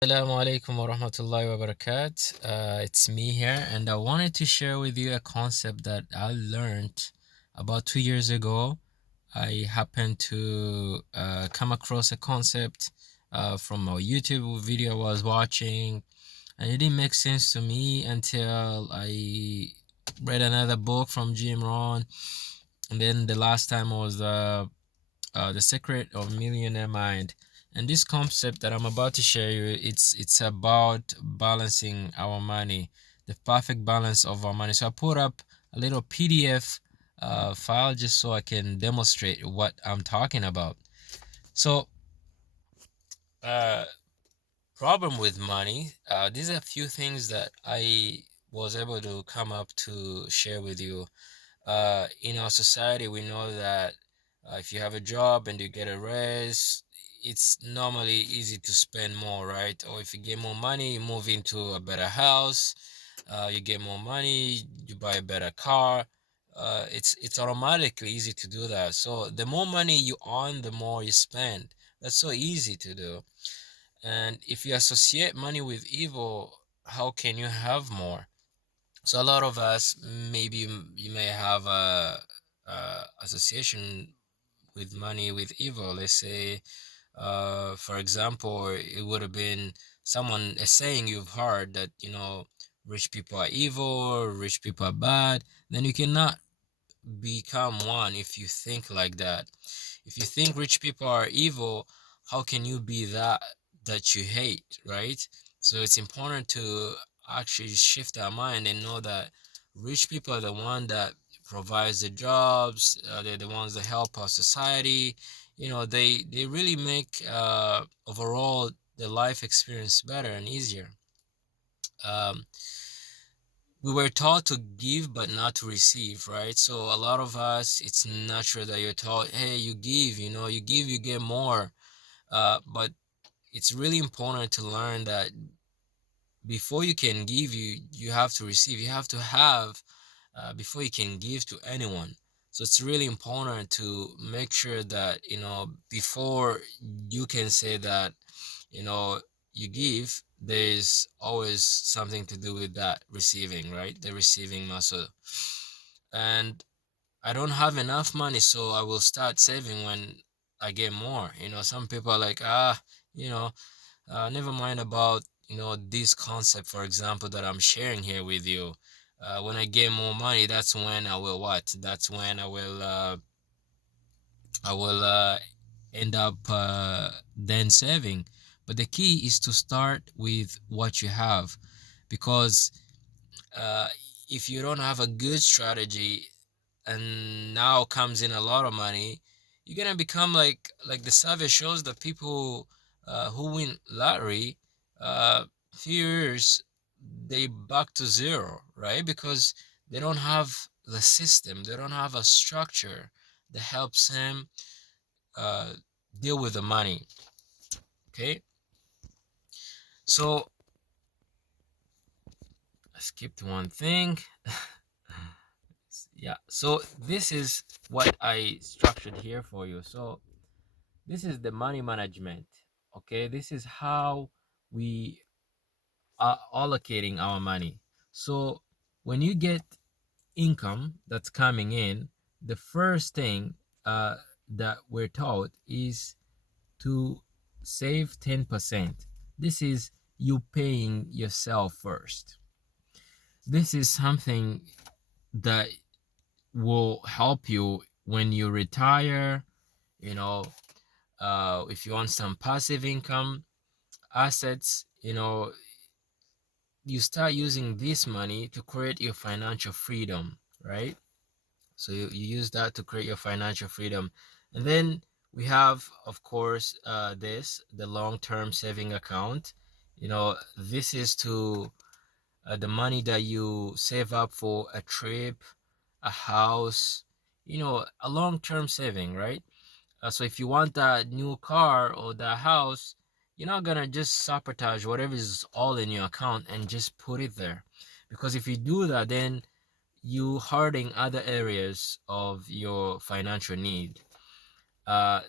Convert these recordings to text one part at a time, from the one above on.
Assalamu alaikum wa rahmatullahi wa barakat. It's me here, and I wanted to share with you a concept that I learned about 2 years ago. I happened to come across a concept from a YouTube video I was watching, and it didn't make sense to me until I read another book from Jim Rohn. And then the last time was The Secret of Millionaire Mind. And this concept that I'm about to share you, it's about balancing our money, the perfect balance of our money. So I put up a little PDF file just so I can demonstrate what I'm talking about. So, uh, problem with money. These are a few things that I was able to come up to share with you. In our society, we know that if you have a job and you get a raise, it's normally easy to spend more, right? Or if you get more money, you move into a better house. You get more money, you buy a better car. It's automatically easy to do that. So the more money you earn, the more you spend. That's so easy to do. And if you associate money with evil, how can you have more? So a lot of us, maybe you may have a association with money with evil. Let's say, for example, it would have been someone a saying you've heard that rich people are evil, rich people are bad. Then you cannot become one if you think like that. If you think rich people are evil, how can you be that you hate, right? So it's important to actually shift our mind and know that rich people are the one that provides the jobs. They're the ones that help our society. They really make overall the life experience better and easier. um, we were taught to give but not to receive, right? So a lot of us, it's natural that you're taught, hey, you give, you give, you get more. But it's really important to learn that before you can give, you have to receive. You have to have before you can give to anyone. So it's really important to make sure that before you can say that you know you give, there's always something to do with that receiving, right? The receiving muscle. And I don't have enough money, so I will start saving when I get more. Some people are like, you know never mind about this concept, for example, that I'm sharing here with you. When I get more money, that's when I will what? That's when I will end up then saving. But the key is to start with what you have, because uh, if you don't have a good strategy and now comes in a lot of money, you're gonna become like the survey shows that people who win lottery, few years they back to zero, right? Because they don't have the system, they don't have a structure that helps them uh, deal with the money. Okay, so I skipped one thing. Yeah, so this is what I structured here for you. So this is the money management. Okay, this is how we are allocating our money. So when you get income that's coming in, the first thing that we're taught is to save 10%. This is you paying yourself first. This is something that will help you when you retire. you know if you want some passive income assets, you start using this money to create your financial freedom, right? So you use that to create your financial freedom. And then we have, of course, the long-term saving account. This is to the money that you save up for a trip, a house, a long-term saving, right? So if you want that new car or that house, you're not gonna just sabotage whatever is all in your account and just put it there, because if you do that, then you hurting other areas of your financial need. Uh,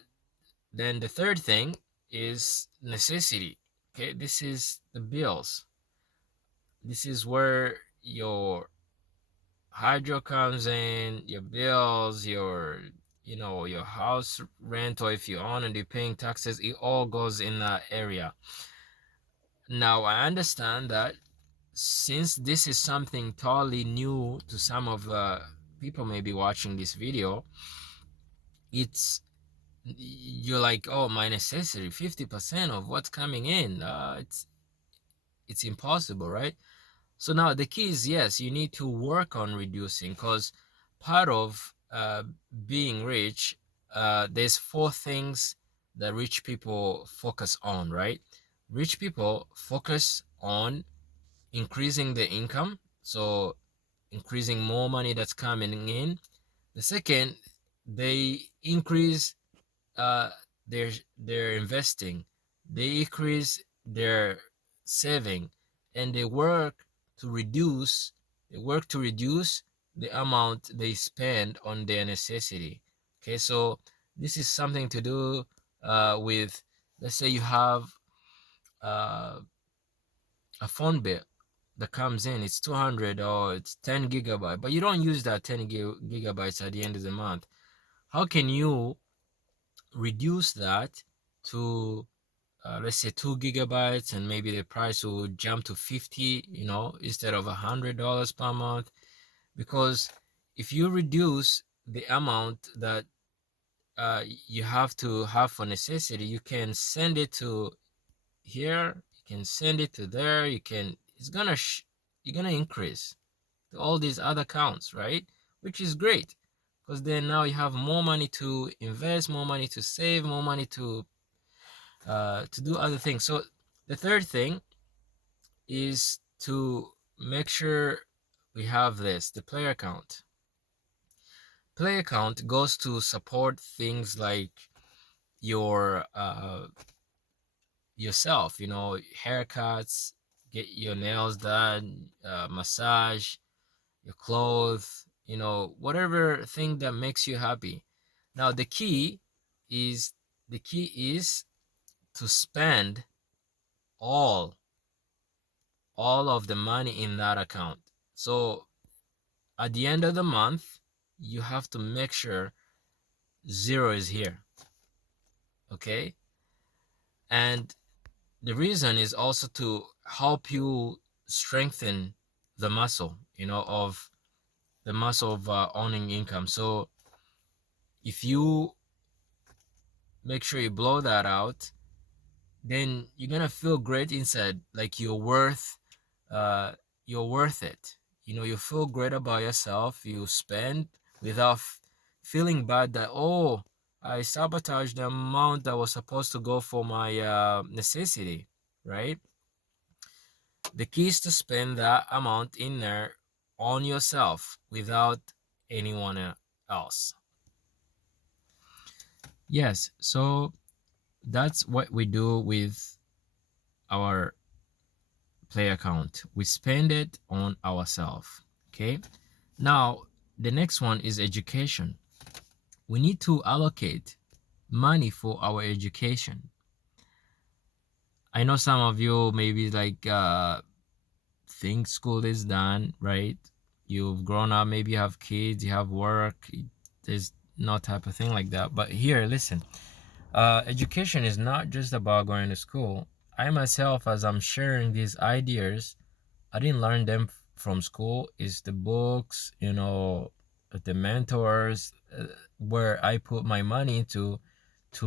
then the third thing is necessity. Okay, this is the bills. This is where your hydro comes in, your bills, your your house rent, or if you own and you're paying taxes, it all goes in that area. Now I understand that since this is something totally new to some of the people maybe watching this video, it's you're like, oh, my necessary 50% of what's coming in, it's impossible, right? So now the key is, yes, you need to work on reducing, because part of being rich, there's four things that rich people focus on, right? Rich people focus on increasing the income, so increasing more money that's coming in. The second, they increase uh, their investing, they increase their saving, and they work to reduce the amount they spend on their necessity. Okay, so this is something to do with, let's say you have uh, a phone bill that comes in, it's 200 or it's 10 gigabyte, but you don't use that 10 gigabytes at the end of the month. How can you reduce that to let's say 2 gigabytes, and maybe the price will jump to 50, instead of $100 per month? Because if you reduce the amount that you have to have for necessity, you can send it to here, you can send it to there, you're gonna increase to all these other accounts, right? Which is great, because then now you have more money to invest, more money to save, more money to do other things. So the third thing is to make sure we have this, the play account. Play account goes to support things like your yourself, haircuts, get your nails done, massage, your clothes, whatever thing that makes you happy. Now is the key is to spend all all of the money in that account. So at the end of the month, you have to make sure zero is here. Okay? And the reason is also to help you strengthen the muscle, of owning income. So if you make sure you blow that out, then you're gonna feel great inside, like uh you're worth it. You feel great about yourself. You spend without feeling bad that, oh, I sabotaged the amount that was supposed to go for my necessity, right? The key is to spend that amount in there on yourself without anyone else. Yes, so that's what we do with our play account. We spend it on ourselves. Okay. Now, the next one is education. We need to allocate money for our education. I know some of you maybe like think school is done, right? You've grown up, maybe you have kids, you have work. There's no type of thing like that. But here, listen, education is not just about going to school. I myself, as I'm sharing these ideas, I didn't learn them from school. It's the books, the mentors, where I put my money to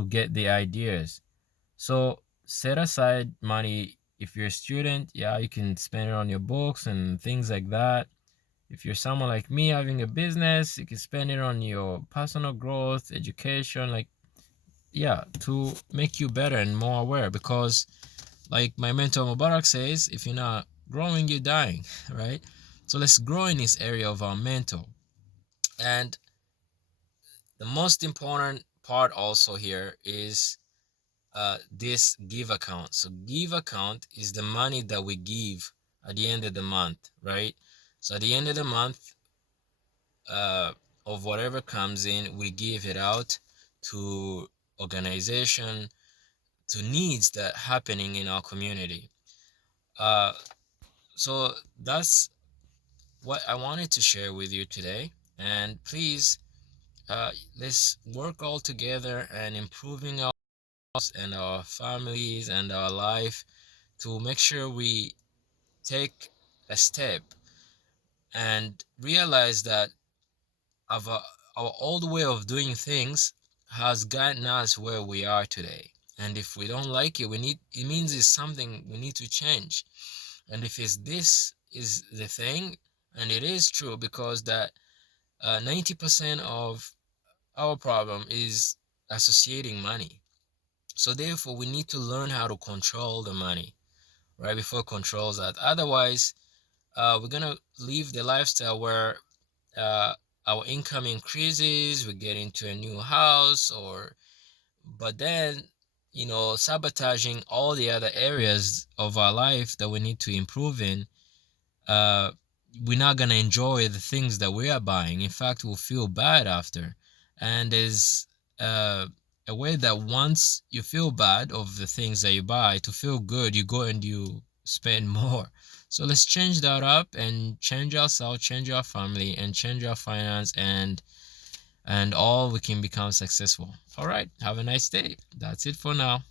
get the ideas. So set aside money. If you're a student, yeah, you can spend it on your books and things like that. If you're someone like me having a business, you can spend it on your personal growth, education, like, yeah, to make you better and more aware. Because like my mentor Mubarak says, if you're not growing, you're dying, right? So let's grow in this area of our mental. And the most important part also here is this give account. So give account is the money that we give at the end of the month, right? So at the end of the month, uh, of whatever comes in, we give it out to organization, to needs that happening in our community. uh, so that's what I wanted to share with you today. And please, let's work all together and improving our lives and our families and our life to make sure we take a step and realize that our old way of doing things has gotten us where we are today. And if we don't like it, it means it's something we need to change. And if it's this is the thing, and it is true, because that 90% of our problem is associating money. So therefore, we need to learn how to control the money right before controls that. Otherwise, we're gonna live the lifestyle where uh, our income increases, we get into a new house, or but then sabotaging all the other areas of our life that we need to improve in. uh, we're not gonna enjoy the things that we are buying. In fact, we'll feel bad after. And there's uh, a way that once you feel bad of the things that you buy, to feel good, you go and you spend more. So let's change that up and change ourselves, change our family, and change our finance, and all we can become successful. All right, have a nice day. That's it for now.